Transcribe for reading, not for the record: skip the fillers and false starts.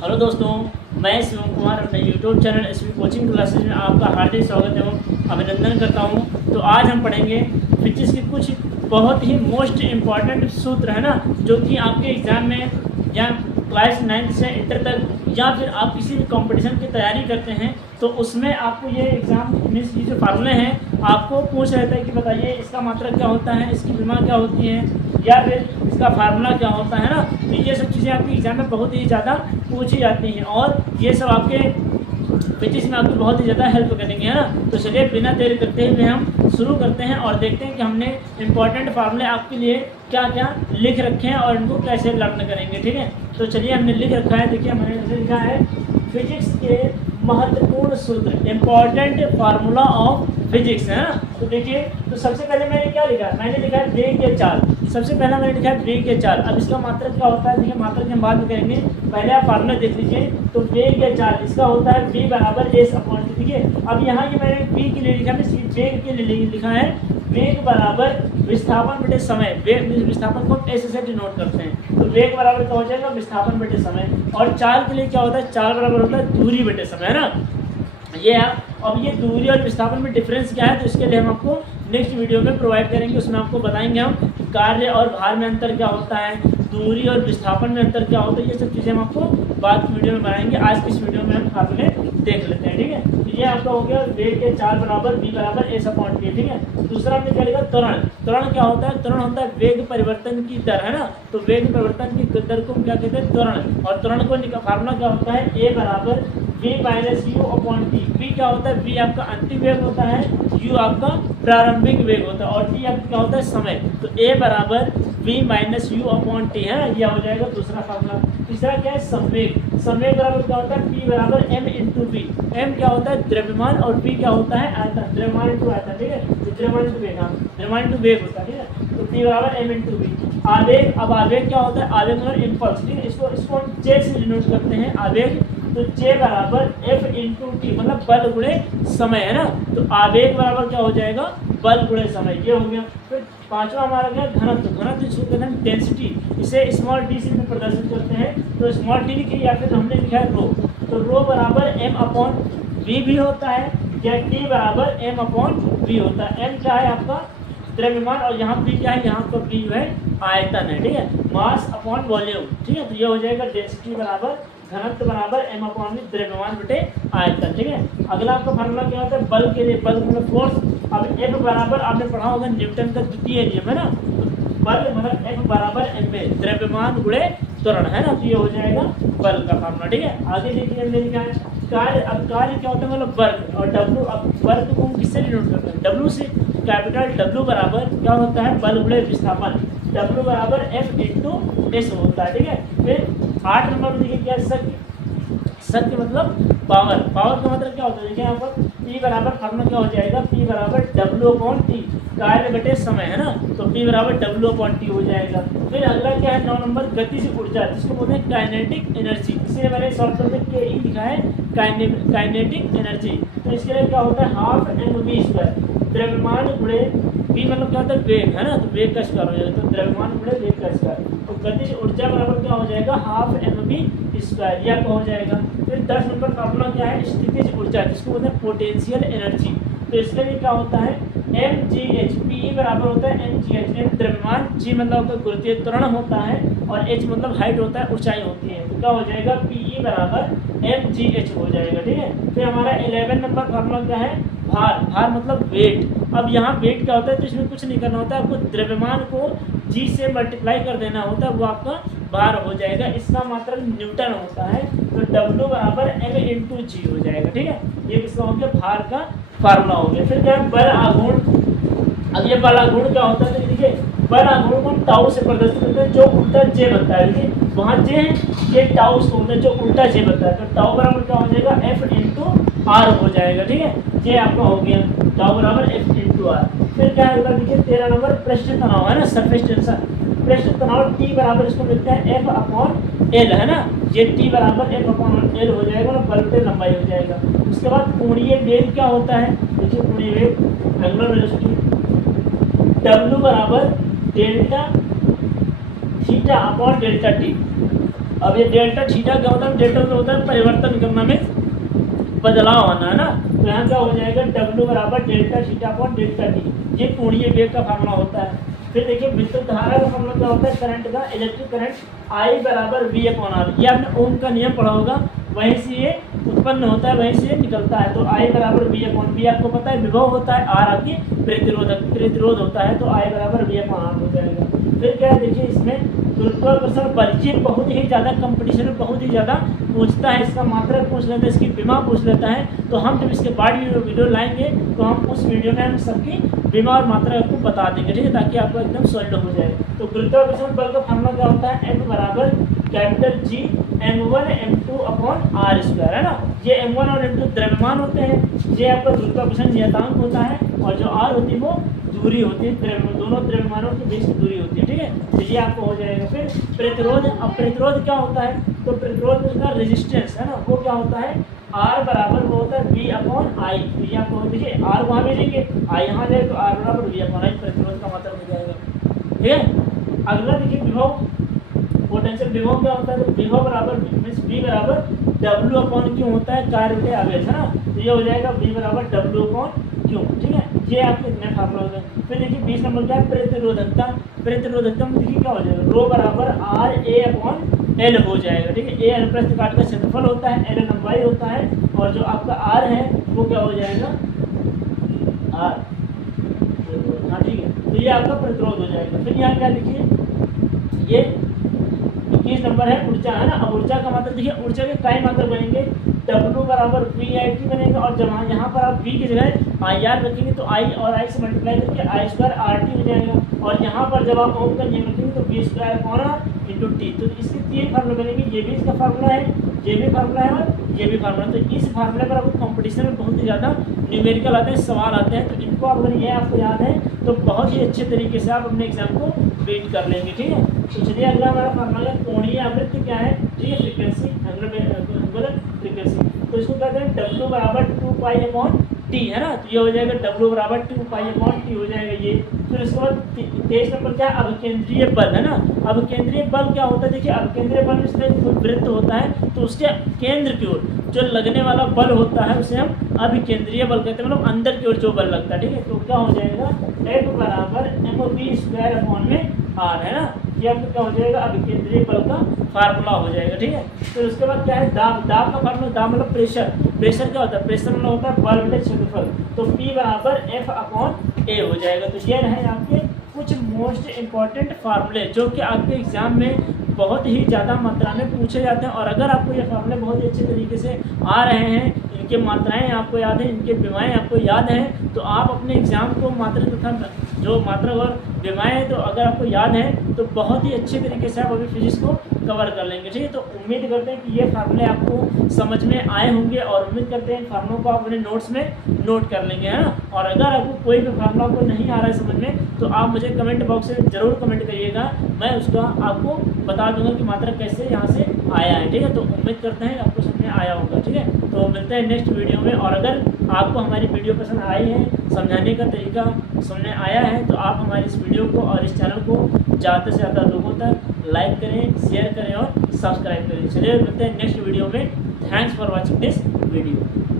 Hello दोस्तों, मैं शिवम कुमार अपने YouTube channel SV coaching classes में आपका हार्दिक स्वागत एवं अभिनंदन करता हूं। तो आज हम पढ़ेंगे फिजिक्स के कुछ बहुत ही मोस्ट इम्पॉर्टेंट सूत्र है ना, जो कि आपके एग्ज़ाम में या क्लास 9 से इंटर तक या फिर आप किसी भी कंपटीशन की तैयारी करते हैं तो उसमें आपको ये एग्ज़ाम मीन्स ये जो फार्मूले हैं आपको पूछ रहता है कि बताइए इसका मात्रक क्या होता है, इसकी विमा क्या होती है या फिर इसका फार्मूला क्या होता है ना। तो ये सब चीज़ें आपके एग्ज़ाम में बहुत ही ज़्यादा पूछी जाती हैं और ये सब आपके फिजिक्स में आपको बहुत ही ज़्यादा हेल्प करेंगे, है ना। तो चलिए बिना देरी करते हुए हम शुरू करते हैं और देखते हैं कि हमने इंपॉर्टेंट फार्मूले आपके लिए क्या क्या लिख रखे हैं और इनको कैसे लर्न करेंगे। ठीक है, तो चलिए हमने लिख रखा है, देखिए हमने जैसे लिखा है फिजिक्स के महत्वपूर्ण सूत्र, इंपॉर्टेंट फार्मूला ऑफ फिजिक्स, है ना। तो देखिए, तो सबसे पहले मैंने क्या लिखा है, मैंने लिखा है वेग या चाल। सबसे पहला मैंने लिखा है वेग या चाल। अब इसका मात्रक क्या होता है, देखिए मात्रक हम बाद में करेंगे, पहले आप फार्मूला देख लीजिए। तो वेग या चाल इसका होता है v बराबर एस अपॉन टी। ठीक है, अब यहाँ ये मैंने v के लिए लिखा है, वेग के लिए लिखा है वेग बराबर विस्थापन बटे समय। वेग विस्थापन को एस से डिनोट करते हैं, तो वेग बराबर क्या हो जाएगा, विस्थापन बटे समय। और चाल के लिए क्या होता है, चाल बराबर होता है दूरी बटे समय, है ना। ये है। अब ये दूरी और विस्थापन में डिफरेंस क्या है, तो इसके लिए हम आपको नेक्स्ट वीडियो में प्रोवाइड करेंगे, उसमें आपको बताएंगे हम कार्य और भार में अंतर क्या होता है, दूरी और विस्थापन में अंतर क्या होता है, ये सब चीज़ें हम आपको बाद की वीडियो में बनाएंगे। आज की इस वीडियो में हम फार्मूले देख लेते हैं। ठीक है, तो ये आपका हो गया वेग के चाल बराबर v बराबर एस अपॉन टी। ठीक है, दूसरा हमने क्या लिखा, त्वरण। त्वरण क्या होता है, त्वरण होता है वेग परिवर्तन की दर, है ना। तो वेग परिवर्तन की दर को हम क्या कहते हैं, त्वरण। और त्वरण को फार्मूला क्या होता है, a बराबर v minus you upon T. v क्या होता है, v आपका अंतिम वेग होता है, u आपका प्रारंभिक वेग होता है और t आपका क्या होता है, समय। तो a बराबर v minus you upon T है, यह हो जाएगा दूसरा फार्मूला। तीसरा क्या है, संवेग। संवेग बराबर क्या होता है, p बराबर m इंटू v। m क्या होता है, द्रव्यमान, और v क्या होता है, आयतन। द्रव्यमान इंटू आयतन। ठीक है, तो द्रव्यमान इंटू वेग, हाँ द्रव्यमान इंटू वेग होता है। ठीक है, तो p बराबर m इंटू v। आवेग, अब आवेग क्या होता है, आवेग मतलब इम्पल्स। ठीक है, इसको हम j से डिनोट करते हैं आवेग। तो j बराबर f इंटू टी, मतलब बल गुणे समय, है ना। तो आवेग बराबर क्या हो जाएगा, बल गुणे समय, ये हो गया। फिर पांचवा हमारा क्या, घनत्व। घनत्व जिसको कहते हैं डेंसिटी, इसे स्मॉल डी से प्रदर्शित करते हैं। तो स्मॉल डी लिखिए या फिर हमने लिखा है रो। तो रो बराबर m अपॉन v भी होता है या t बराबर m अपॉन v होता है। m क्या है आपका द्रव्यमान और यहाँ p क्या है, यहाँ पर v जो है आयतन है। ठीक है, मास अपॉन वॉल्यूम। ठीक है, तो ये हो जाएगा डेंसिटी बराबर घनत्व बराबर m अपॉन v, द्रव्यमान बटे आयतन। ठीक है, अगला आपका फार्मूला क्या होता है, बल के लिए, बल मतलब फोर्स। अब F बराबर आपने पढ़ा होगा न्यूटन का द्वितीय नियम, है ना। तो बल मतलब F बराबर m में द्रव्यमान गुणे त्वरण, है ना। तो ये हो जाएगा बल का फार्मूला। ठीक है, आगे देखिए हमने लिखा है कार्य। अब कार्य क्या होता है, मतलब वर्क। और W, अब वर्क को हम किससे डिनोट करते हैं, W से। कैपिटल W बराबर क्या होता है, बल गुणे विस्थापन। W बराबर F इंटू एस होता है। ठीक है, फिर 8 नंबर में देखिए क्या है, शक्ति। शक्ति मतलब पावर। पावर का मतलब क्या होता है, देखिए यहाँ पर P बराबर फार्मूला क्या हो जाएगा, P बराबर W अपॉन टी, कार्य बटे समय, है ना। तो P बराबर W अपॉन टी हो जाएगा। फिर अगला क्या है, 9 नंबर गतिज ऊर्जा, जिसको बोलते हैं काइनेटिक एनर्जी। इसीलिए मैंने शॉर्ट फॉर्म में के लिखा है, काइनेटिक एनर्जी। तो इसके लिए क्या होता है, हाफ mv स्क्वायर। द्रव्यमान गुणे v मतलब क्या होता है, वेग, है ना। तो वेग का स्क्वायर हो जाएगा, तो द्रव्यमान गुणे वेग का स्क्वायर। तो गतिज ऊर्जा बराबर क्या हो जाएगा, हाफ mv स्क्वायर, यह हो जाएगा। फिर 10 नंबर फार्मूला क्या है, स्थितिज ऊर्जा, जिसको बोलते हैं पोटेंशियल एनर्जी। तो इसके लिए क्या होता है, mgh। P बराबर होता है mgh। m द्रव्यमान, g मतलब गुरुत्वीय त्वरण होता है और h मतलब हाइट होता है, ऊंचाई होती है। तो क्या हो जाएगा, Pe बराबर mgh हो जाएगा। ठीक है, फिर हमारा 11 नंबर फार्मूला क्या है, भार। भार मतलब वेट। अब यहाँ वेट क्या होता है, तो इसमें कुछ नहीं करना होता है, आपको द्रव्यमान को g से मल्टीप्लाई कर देना होता है, वो आपका भार हो जाएगा। इसका मात्रक न्यूटन होता है, तो W बराबर m इंटू जी हो जाएगा। ठीक है, ये किसका हो गया, भार का फार्मूला हो गया। फिर क्या है, बल आघूर्ण। अब ये बल आघूर्ण क्या होता है, तो देखिए बल आघूर्ण को हम टाउ से प्रदर्शित करते हैं, जो उल्टा जे बनता है। देखिए वहाँ जे है, ये टाउ उसको बोलते हैं जो उल्टा जे बनता है। तो टाउ बराबर क्या हो जाएगा, F इंटू आर हो जाएगा। ठीक है, ये आपका हो गया टाउ बराबर F इंटू आर। फिर क्या है, देखिए 13 नंबर पृष्ठ तनाव, है ना, सरफेस टेंशन। पृष्ठ तनाव T बराबर इसको मिलता है F अपॉन L, है ना। ये T बराबर F अपॉन L हो जाएगा और बल बटे लंबाई हो जाएगा। उसके बाद कोणीय वेग क्या होता है, देखिए कोणीय वेग, एंगुलर वेलोसिटी, W बराबर delta theta upon delta T. अब ये डेल्टा थीटा क्या होता है, डेल्टा मतलब होता है परिवर्तन करना में बदलाव आना है ना। तो यहाँ क्या हो जाएगा, W बराबर delta theta upon delta T, ये कोणीय वेग का फार्मूला होता है। फिर देखिए विद्युत धारा का फार्मूला क्या होता है, करंट का, इलेक्ट्रिक करंट I बराबर V अपॉन R, ये आपने ओम का नियम पढ़ा होगा, वहीं से ये उत्पन्न होता है, वहीं से निकलता है। तो I बराबर V अपॉन V आपको पता है विभव होता है, R आपकी प्रतिरोध होता है, तो I बराबर V अपॉन R हो जाएगा। फिर क्या है देखिए इसमें गुरुत्वाकर्षण बल, ये बहुत ही ज़्यादा कंपटीशन में बहुत ही ज़्यादा पूछता है, इसका मात्रक पूछ लेता है, इसकी विमा पूछ लेता है। तो हम जब इसके बाद वीडियो लाएंगे तो हम उस वीडियो में हम सबकी विमा और मात्रा आपको बता देंगे, ठीक है, ताकि आपको एकदम सॉलिड हो जाए। तो गुरुत्वाकर्षण बल का फार्मूला क्या होता है, F बराबर capital G m1 m2 upon r square, है ना। ये m1 और m2 द्रव्यमान होते हैं, ये आपका गुरुत्वाकर्षण नियतांक होता है, और जो r होती है वो दूरी होती है, दोनों द्रव्यमानों के बीच की दूरी होती है, ठीक है। तो ये आपको हो जाएगा। फिर प्रतिरोध, अब प्रतिरोध क्या होता है, तो प्रतिरोध का रेजिस्टेंस है ना, वो क्या होता है, R बराबर वो होता है V अपॉन I। तो ये आपको देखिए R वहाँ भेजेंगे, I यहाँ जाए, तो R बराबर V अपॉन I प्रतिरोध का मात्रा हो जाएगा, ठीक है। अगला देखिए विभव, पोटेंशियल विभव क्या होता है, तो विभव बराबर V बराबर W अपॉन Q होता है, कार्य बटे आवेश, है ना। तो ये हो जाएगा V बराबर W अपॉन Q, ठीक है। ये आपके इतने फार्मूला हो गए। फिर देखिए 20 नंबर क्या है, प्रतिरोधकता। प्रतिरोधकता में देखिए क्या हो जाएगा, रो बराबर RA अपॉन L हो जाएगा, ठीक है। A अनुप्रस्थ काट का क्षेत्रफल होता है, L लंबाई होता है, और जो आपका R है वो क्या हो जाएगा, R, हाँ ठीक है। तो ये आपका प्रतिरोध हो जाएगा। फिर यहाँ क्या देखिए, ये 21 नंबर है ऊर्जा, है ना। अब ऊर्जा का मतलब देखिए, ऊर्जा के कई मात्रक बनेंगे, W बराबर VIT बनेगा, और जब यहाँ पर आप V की जगह IR रखेंगे तो I और I से मल्टीप्लाई करके I स्क्वायर RT हो जाएगा, और यहाँ पर जब आप ओम का नियम रखेंगे तो V square upon R into T. तो इसके 3 फार्मूले बनेंगे, ये भी इसका फार्मूला है, ये भी फार्मूला है, और ये भी फार्मूला। तो इस फार्मूले पर आपको कंपटीशन में बहुत ही ज़्यादा न्यूमेरिकल आते हैं, सवाल आते हैं, तो इनको अगर ये आपको याद है तो बहुत ही अच्छे तरीके से आप अपने एग्जाम को बीट कर लेंगे, ठीक है। तो चलिए अगला हमारा फार्मूला कोणीय आवृत्ति क्या है, ठीक है, फ्रीक्वेंसी, एंगुलर फ्रीक्वेंसी। तो इसको कहते हैं W बराबर 2 पाई अपॉन टी, है ना। तो ये हो जाएगा W बराबर 2 पाई अपॉन टी हो जाएगा ये। फिर उसके बाद 23 नंबर क्या है, अभिकेंद्रीय बल, है ना। अभिकेंद्रीय बल क्या होता है, देखिए अभिकेंद्रीय बल में वृत्त होता है, तो उसके केंद्र की ओर जो लगने वाला बल होता है उसे हम अभिकेंद्रीय बल कहते हैं, मतलब अंदर की ओर जो बल लगता है, ठीक है। तो क्या हो जाएगा, F बराबर mv स्क्वायर अपॉन में R, है ना। ये आपको क्या हो जाएगा, अभिकेंद्रीय बल का फार्मूला हो जाएगा, ठीक है। फिर उसके बाद क्या है, दाब। दाब का फार्मूला, दाब मतलब प्रेशर। प्रेशर क्या होता है, प्रेशर मतलब होता है बल बटे क्षेत्रफल, तो P बराबर F अपॉन A हो जाएगा। तो ये रहे आपके कुछ मोस्ट इम्पॉर्टेंट फार्मूले जो कि आपके एग्जाम में बहुत ही ज़्यादा मात्रा में पूछे जाते हैं। और अगर आपको ये फार्मूले बहुत ही अच्छे तरीके से आ रहे हैं, इनके मात्राएं आपको याद हैं, इनके विमाएँ आपको याद हैं, तो आप अपने एग्जाम को मात्रा तथा जो मात्रा और विमाएँ तो अगर आपको याद है तो बहुत ही अच्छे तरीके से आप अभी फिजिक्स को कवर कर लेंगे, ठीक है। तो उम्मीद करते हैं कि ये फार्मूले आपको समझ में आए होंगे, और उम्मीद करते हैं इन फार्मूलों को आप अपने नोट्स में नोट कर लेंगे, है ना। और अगर आपको कोई भी फार्मूला को नहीं आ रहा है समझ में, तो आप मुझे कमेंट बॉक्स में ज़रूर कमेंट करिएगा, मैं उसका आपको बता दूंगा कि मात्रा कैसे यहाँ से आया है, ठीक है। तो उम्मीद करते हैं आपको समझ में आया होगा, ठीक है। तो मिलते हैं नेक्स्ट वीडियो में। और अगर आपको हमारी वीडियो पसंद आई है, समझाने का तरीका समझ में आया है, तो आप हमारी इस वीडियो को और इस चैनल को ज़्यादा से ज़्यादा लोगों तक लाइक करें, शेयर करें और सब्सक्राइब करें। चलिए मिलते हैं नेक्स्ट वीडियो में। Thanks for watching this video.